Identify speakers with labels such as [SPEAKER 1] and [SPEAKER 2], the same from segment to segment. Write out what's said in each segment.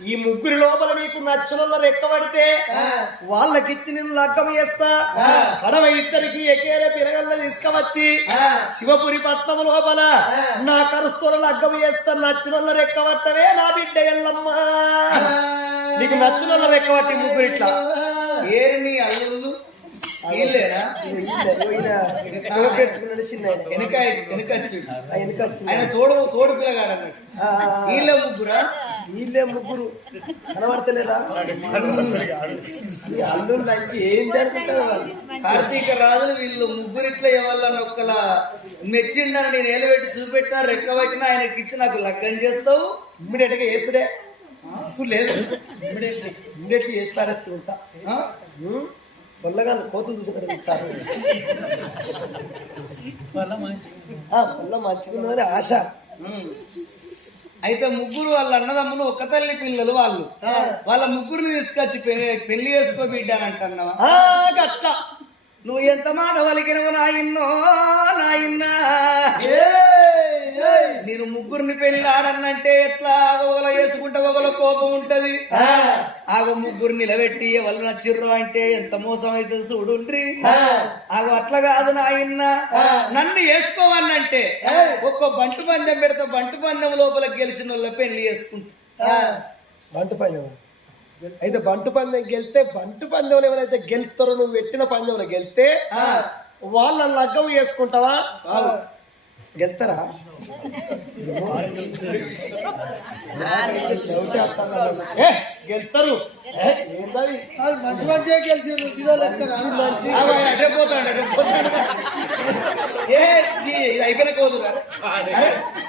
[SPEAKER 1] ఈ ముగ్గురి లోపల నీకు నచ్చిన రెక్కబడితే వాళ్ళకిచ్చి నేను లగ్గం చేస్తా. కడవ ఇద్దరికి ఎకేరే పిరగల్ల తీసుకువచ్చి శివపురి పట్నం లోపల నా కరుస్తుల లగ్గం చేస్తా. నచ్చిన రెక్కబట్టవే నా బిడ్డ ఎల్లమ్మ. నీకు నచ్చిన రెక్కబట్టి ముగ్గురు ఇట్లా.
[SPEAKER 2] ఏరు నీ అల్లుళ్ళు
[SPEAKER 1] ఆయన.
[SPEAKER 2] తోడు తోడు పిల్లగాడు అన్నట్టు వీళ్ళ ముగ్గురా?
[SPEAKER 1] వీళ్ళే ముగ్గురు. కనబడతలేరా ఈ అల్లుళ్ళు లంచి ఏం జరుగుతుంది
[SPEAKER 2] కార్తీక రాజులు వీళ్ళు ముగ్గురు ఇట్లా ఎవరన్నా ఒక్కలా మెచ్చిండని నేను ఏలబెట్టి చూపెట్టినా రెక్క పెట్టినా ఆయనకి ఇచ్చి నాకు లగ్గం చేస్తావు?
[SPEAKER 1] ఇమ్మీడియట్గా వేస్తుడే లేదు. ఇమ్మీడియట్ చేసి పారేస్తూ ఉంటా
[SPEAKER 2] ఆ?
[SPEAKER 1] పొల్లగా కోతులు చూసుకుంటారు మంచుకున్నదని ఆశ.
[SPEAKER 2] అయితే ముగ్గురు వాళ్ళ అన్నదమ్ములు ఒక్క తల్లి పిల్లలు వాళ్ళు. వాళ్ళ ముగ్గురిని తీసుకొచ్చి పెళ్ళి- చేసుకో బిడ్డ అని అంటున్నావా?
[SPEAKER 1] ఆ, గట్ల.
[SPEAKER 2] నువ్వు ఎంత మాట వలికినవు నాయన్నో నాయన్నా నేను ముగ్గురిని పెళ్ళి ఆడన్నంటే ఎట్లా ఒకల వేసుకుంటే ఒకల కోపం ఉంటది? ఆగో ముగ్గురు నిలబెట్టి ఎవరు నచ్చిర్రు అంటే ఎంత మోసం అవుతుంది చూడుండ్రి. ఆగో అట్లా కాదు నాయన్న. నన్ను వేసుకోవాలంటే ఒక్క బంటు పందెం పెడతా బంటు పందెం లోపల గెలిచిన వాళ్ళ పెళ్ళి చేసుకుంటా.
[SPEAKER 1] బంటు పందెం. అయితే బంటు పందెం గెలితే బంటు పందెంలో ఎవరైతే గెలుస్తారో నువ్వు పెట్టిన పందెంలో గెలితే వాళ్ళ లగ్గం చేసుకుంటావా? ఏ, ఏంటది?
[SPEAKER 2] మంచి మంచిగా గెలిచి అటే పోతాడు అటే పోతాడు. ఏ ఈ- ఇది అయిపోయిన కోదురా అరే,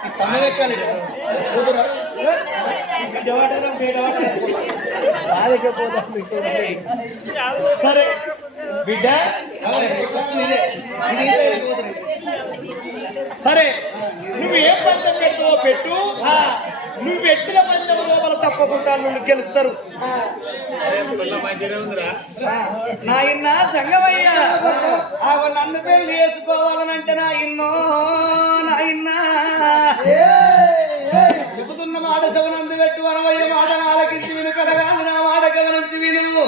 [SPEAKER 2] ఈ స్తంభం ఎక్కాలి కోదురా
[SPEAKER 1] రాలేకపోతుంది సరే. బిడ్డ. సరే. నువ్వు ఏ పందెం పెడతావో పెట్టు. నువ్వు పెట్టిన పందెం లోపల తప్పకుండా నువ్వు గెలుస్తారు.
[SPEAKER 2] నా ఇన్న సంగమయ్య ఆవ నన్ను పెళ్ళి చేసుకోవాలనంటే నా ఇన్నో నా ఇన్న చెబుతున్న మాట శవనందు పెట్టు అనవయ్య మాట ఆలకించి విను కలగా నా మాట గమనించి విను.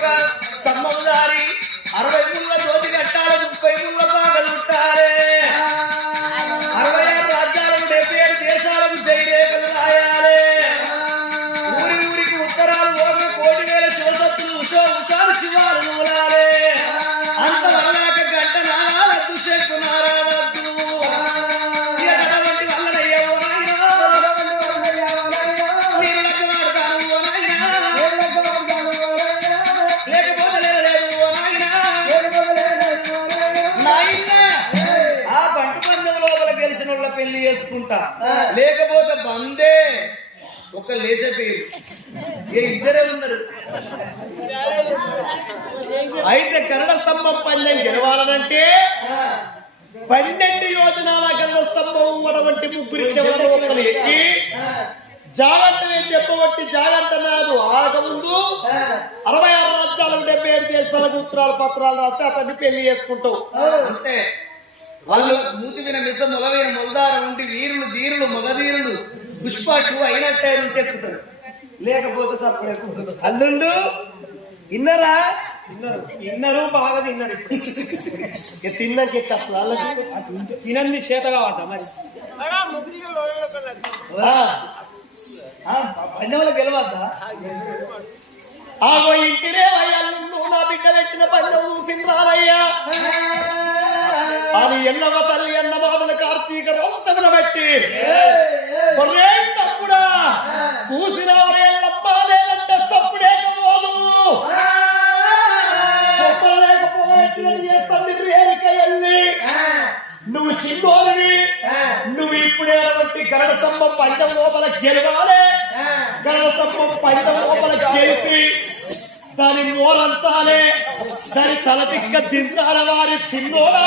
[SPEAKER 2] Bye. చేసుకుంటా లేకపోతే బందే ఒక లేచ పేరు. ఏ ఇద్దరే ఉన్నారు.
[SPEAKER 1] అయితే గరుడ స్తంభం పందెం గెలవాలనంటే పన్నెండు యోజనాల గరుడ స్తంభం ఉన్నటువంటి ముగ్గురికి ఎవరో ఒకరు ఎక్కి జాగంటనే చెప్పబట్టి జాగంట నాదు ఆగ ముందు అరవై ఆరు రాజ్యాలకు డెబ్బై ఏడు దేశాలకు ఉత్తరాలు పత్రాలు రాస్తే అతన్ని పెళ్ళి చేసుకుంటావు.
[SPEAKER 2] అంతే. వాళ్ళు మూతి మీద మిస మొలవైన మొలదార ఉండి వీరులు ధీరులు మగధీరులు పుష్ప టూ అయినట్టే ఉంటే ఎక్కుతారు లేకపోతే సప్పుడు ఎక్కుతారు
[SPEAKER 1] అల్లుండు ఇన్నరా
[SPEAKER 3] తిన్నరు బాగా తిన్నారు
[SPEAKER 1] ఇక తిన్నాక అసలు వాళ్ళకి.
[SPEAKER 3] తినంది చేతగా వద్ద మరి.
[SPEAKER 2] పందెంలో గెలవద్దా?
[SPEAKER 1] ఆగో ఇంటిరే అయ్యల్లుండు నా బిడ్డ పెట్టిన పందెం చూసిందాలయ్యా అని ఎల్లవ తల్లి అన్న బాబుల కార్తీక రోస్తమున బట్టి ఒరే తప్పుడా చూసిన ఎల్లమ్మ లేదంటే తప్పుడేకపోదు ఎల్లి. నువ్వు సింగోలివి నువ్వు ఇప్పుడే బట్టి గరడ స్తంభం పంచం లోపల గెలవాలి. గరడ స్తంభం పంచం లోపల గెలిపి దాని నోరంతాలే దాని తల తిక్క దించాల వారి
[SPEAKER 3] చిన్నోడా?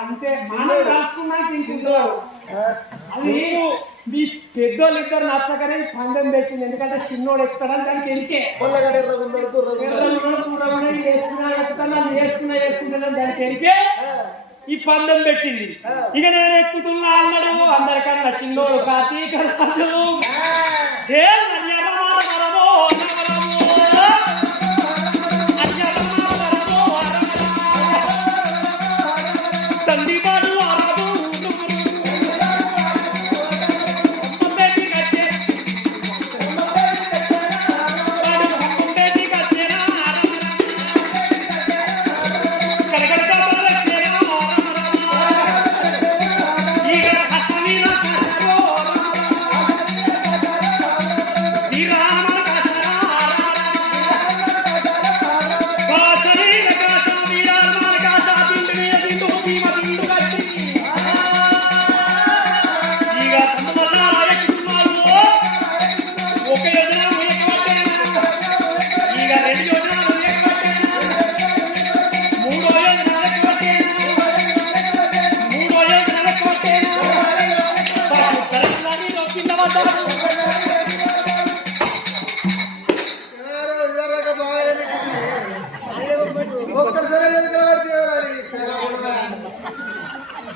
[SPEAKER 3] అంతే మనం దాచుకున్నాక తింటున్నాడు. అది మీ పెద్దోళ్ళు ఇద్దరు నచ్చకనే పందెం పెట్టింది. ఎందుకంటే చిన్నోడు ఎక్కుతాడని దానికి ఎరికే. వేసుకున్నా ఎక్కుతున్నా వేసుకున్నా వేసుకుంటున్నా దానికి ఎరికే. ఈ పందెం పెట్టింది. ఇక నేను ఎక్కుతున్నా అన్నాడు. అందరికన్నా చిన్నోడు కార్తీక రాజు.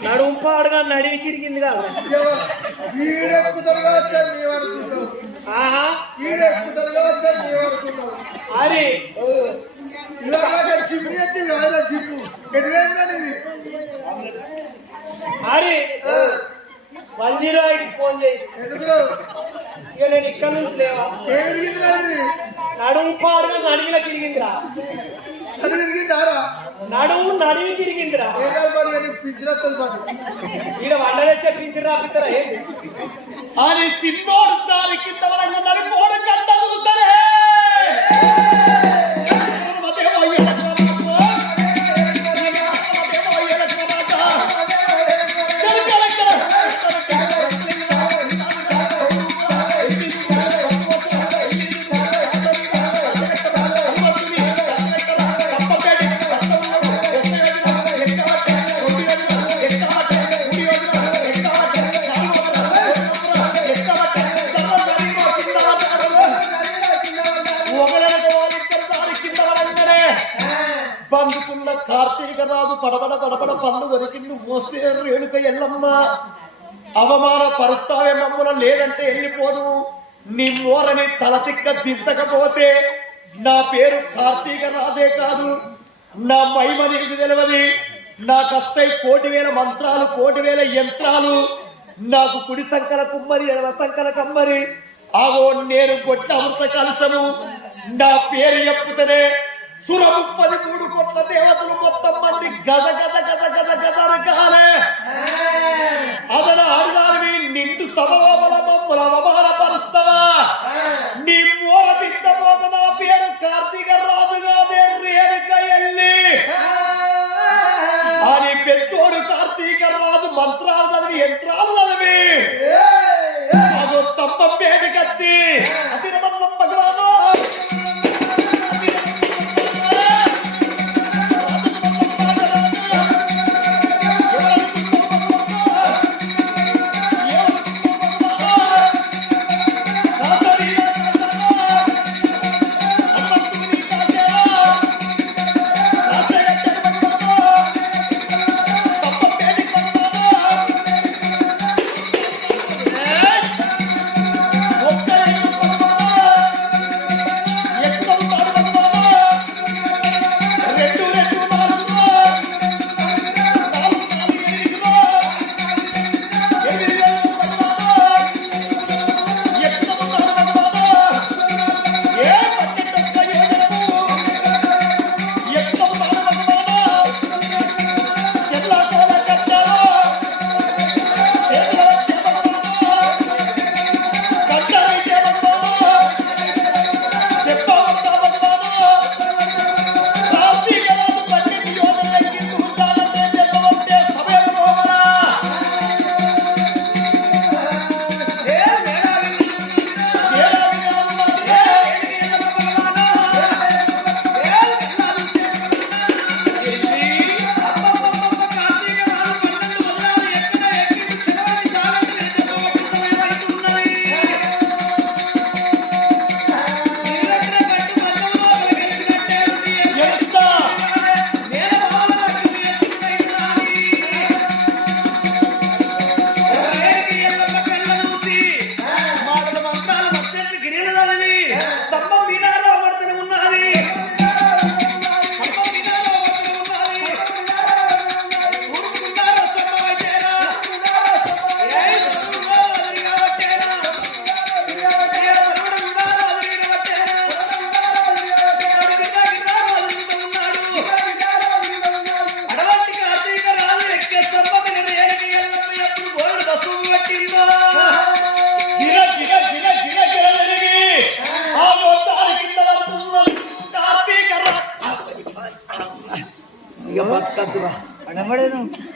[SPEAKER 3] నడుము పాడుగా నడివి తిరిగింది కదా. అరే అరే వన్ జీరో ఎయిట్ ఫోన్ చేయి. ఇక నేను ఇక్కడ నుంచి లేవా? నడుము పాడుగా నడివిలో తిరిగిందిరా.
[SPEAKER 4] అది విరిగిందారా
[SPEAKER 3] నడుము నడివి తిరిగిందిరా.
[SPEAKER 4] కాదు మరి
[SPEAKER 3] ఈడ వండ తెచ్చే పింఛన్ రాపిస్తారా ఏంటి
[SPEAKER 1] అని సిన్నోడు సారి కింద కార్తీక పడబడ పడబడ పన్ను దొరికిండు మోస్తే రేణుక ఎల్లమ్మ. అవమాన పరుస్తావే మమ్మల లేదంటే వెళ్ళిపోదు నీ మోరని తలతిక్క దించకపోతే నా పేరు కార్తీక రాదే కాదు. నా మహిమ నీకు తెలియదు. నాకు కోటి వేల మంత్రాలు కోటి వేల యంత్రాలు. నాకు కుడి సంకల కుమ్మరి ఎడమ సంకల కమ్మరి. ఆగో నేను కొట్ట అమృత కలశము నా పేరు చెప్పుతనే సుర ముప్పది మూడు కొత్త దేవతలు మొత్తం మంది గద గద గద గద గద రకాలే
[SPEAKER 2] అదన ఆడదాని నిండు సమలోపల మమ్మల వ్యవహారపరుస్తావా నీ మూల దించబోత నా పేరు కార్తీక రాజు కాదే రేణుక
[SPEAKER 1] ఎల్లి అని పెద్దోడు కార్తీక రాజు మంత్రాలు చదివి యంత్రాలు చదివి.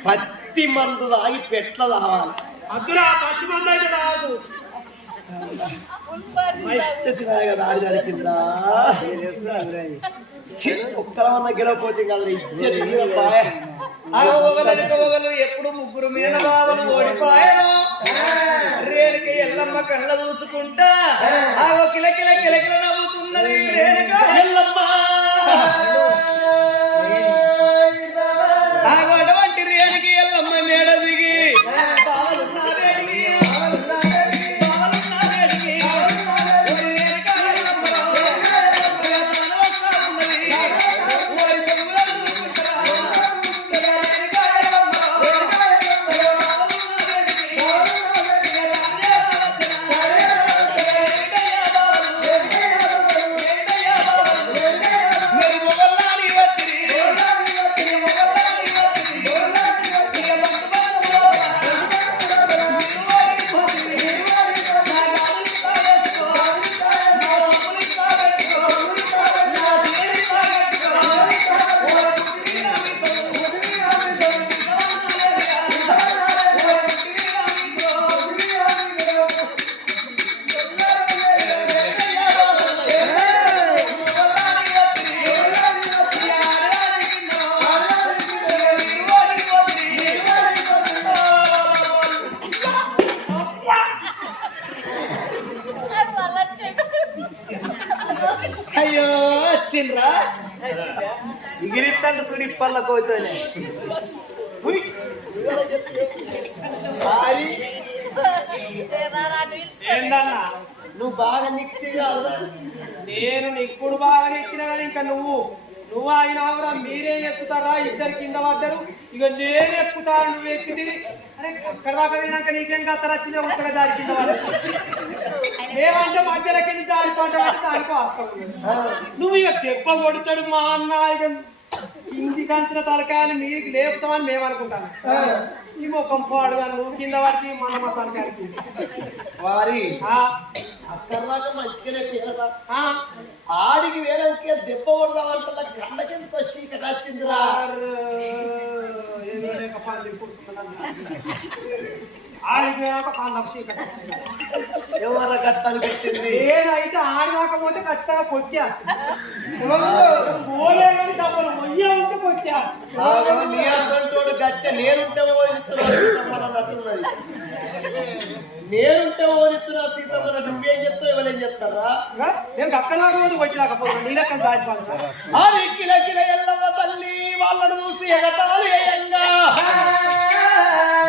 [SPEAKER 1] పత్తి మందు తాగి పెట్ల తావాలి.
[SPEAKER 3] అద్దురా పత్తి మందు అయితే
[SPEAKER 2] తాగదు ఎప్పుడు ముగ్గురు మీనబాబులు ఓడిపాయను రేణుక ఎల్లమ్మ కళ్ళ చూసుకుంటా ఆ కిలకిల కిలకిల నవ్వుతున్నది రేణుక.
[SPEAKER 1] ఎల్లమ్మ! ఇగిరిత్తంటే తుడి పళ్ళ నువ్వు బాగా నిక్తి
[SPEAKER 3] నేను ఇప్పుడు బాగా నెక్కిన కానీ ఇంకా నువ్వు. నువ్వు ఆయన కూడా మీరే ఎక్కుతారా? ఇద్దరు కింద పడ్డారు. ఇక నేను ఎక్కుతా నువ్వు ఎక్కితే అరే అక్కడ దాకా పోయినాక నీకేం చిన్న ఒక్కడ దారి కింద పడ్డా ఏమంటే మధ్యలో కింద జారిపోతాడు నువ్వు ఇక చెప్ప కొడతాడు మా అన్న ఇంటి ఇంటికంచిన తలకాయలు మీకు లేపుతామని మేము అనుకుంటాను. ఈ ముఖం పాడు అని నువ్వు కింద వారికి మన మా తలకాయలకి
[SPEAKER 1] వారి మంచిగానే ఆడికి వేరే ఒకే దెబ్బ కొడదామంటే గంట కింద వచ్చి
[SPEAKER 3] ఇక్కడ వచ్చిందిరా లేక పంది కూర్చున్నాను. ఆడికి పోయాక పందకు చీకటి.
[SPEAKER 1] ఎవర గట్టాలు పెట్టింది?
[SPEAKER 3] నేనైతే ఆడినాకపోతే ఖచ్చితంగా పొచ్చా. పోలే కానీ డబ్బులు మొయ్య ఉంటే పొచ్చా.
[SPEAKER 1] నీ అసంటోడు గట్టె. నేనుంటే నేనుంటే ఓదిస్తున్నా సీతమ్మ నువ్వేం చెప్తావు ఎవరేం చెప్తారా
[SPEAKER 3] నేను అక్కడ వచ్చినాకపోతే నీ లెక్క దాచిపోతా
[SPEAKER 1] అది కిల కిల ఎల్లమ్మ తల్లి వాళ్ళను చూసి ఎగతాళి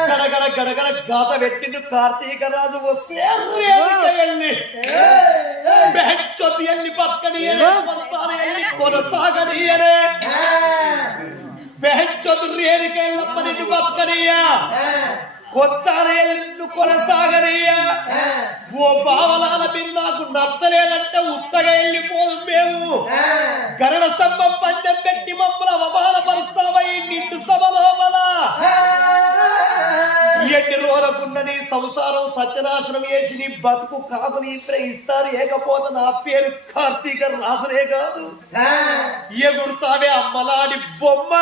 [SPEAKER 1] గడగడ గడగడ గాత పెట్టిండు కార్తీక రాజు వస్తే బెహచ్చొతి ఎల్లి బతకనియనే ఎల్లి కొనసాగనియనే బెహచ్చొతి నిన్ను బతకనియా కొత్తాన ఓ బావలాల మీరు నాకు నచ్చలేదంటే ఉత్తగా వెళ్ళిపోదు మేము. గరుడ స్తంభం పంచం పెట్టి మమ్మల్ని అవమానపరుస్తావై నిండు సభ లోపల ఎన్ని రోజులకున్న నీ సంసారం సత్యనాశనం చేసి నీ బతుకు కాకుని ఇస్తారు. ఏకపోతే నా పేరు కార్తీక రాజునే కాదు. ఎగురుతావే అమ్మలాడి బొమ్మ.